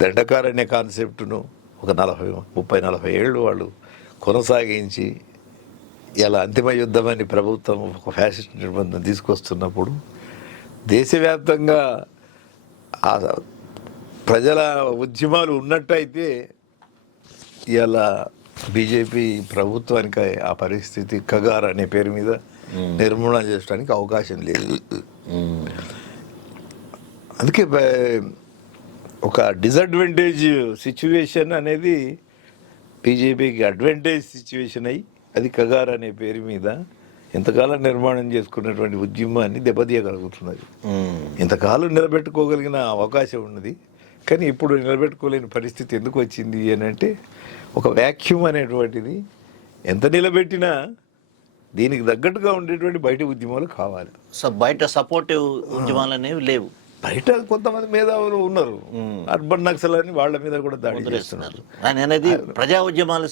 దండకారణ్య కాన్సెప్ట్ను ఒక 30-40 ఏళ్ళు వాళ్ళు కొనసాగించి ఇలా అంతిమ యుద్ధమని ప్రభుత్వం ఒక ఫ్యాసిస్ట్ నిర్బంధం తీసుకొస్తున్నప్పుడు దేశవ్యాప్తంగా ఆ ప్రజల ఉద్యమాలు ఉన్నట్టయితే ఇలా బీజేపీ ప్రభుత్వానికి ఆ పరిస్థితి కగార్ అనే పేరు మీద నిర్మూలన చేయడానికి అవకాశం లేదు. అందుకే ఒక డిసడ్వాంటేజ్ సిచ్యువేషన్ అనేది బీజేపీకి అడ్వాంటేజ్ సిచ్యువేషన్ అయ్యి అది కగార్ అనే పేరు మీద ఇంతకాలం నిర్మాణం చేసుకున్నటువంటి ఉద్యమాన్ని దెబ్బతీయగలుగుతున్నది. ఇంతకాలం నిలబెట్టుకోగలిగిన అవకాశం ఉన్నది, కానీ ఇప్పుడు నిలబెట్టుకోలేని పరిస్థితి ఎందుకు వచ్చింది అని అంటే ఒక వ్యాక్యూమ్ అనేటువంటిది ఎంత నిలబెట్టినా దీనికి తగ్గట్టుగా ఉండేటువంటి బయట ఉద్యమాలు కావాలి. సో బయట సపోర్టివ్ ఉద్యమాలు అనేవి లేవు. బయట కొంతమంది మేధావులు ఉన్నారు, అర్బన్ నక్సల్ అని వాళ్ళ మీద కూడా దాడి చేస్తున్నారు. ఆయన అనేది ప్రజా ఉద్యమాలు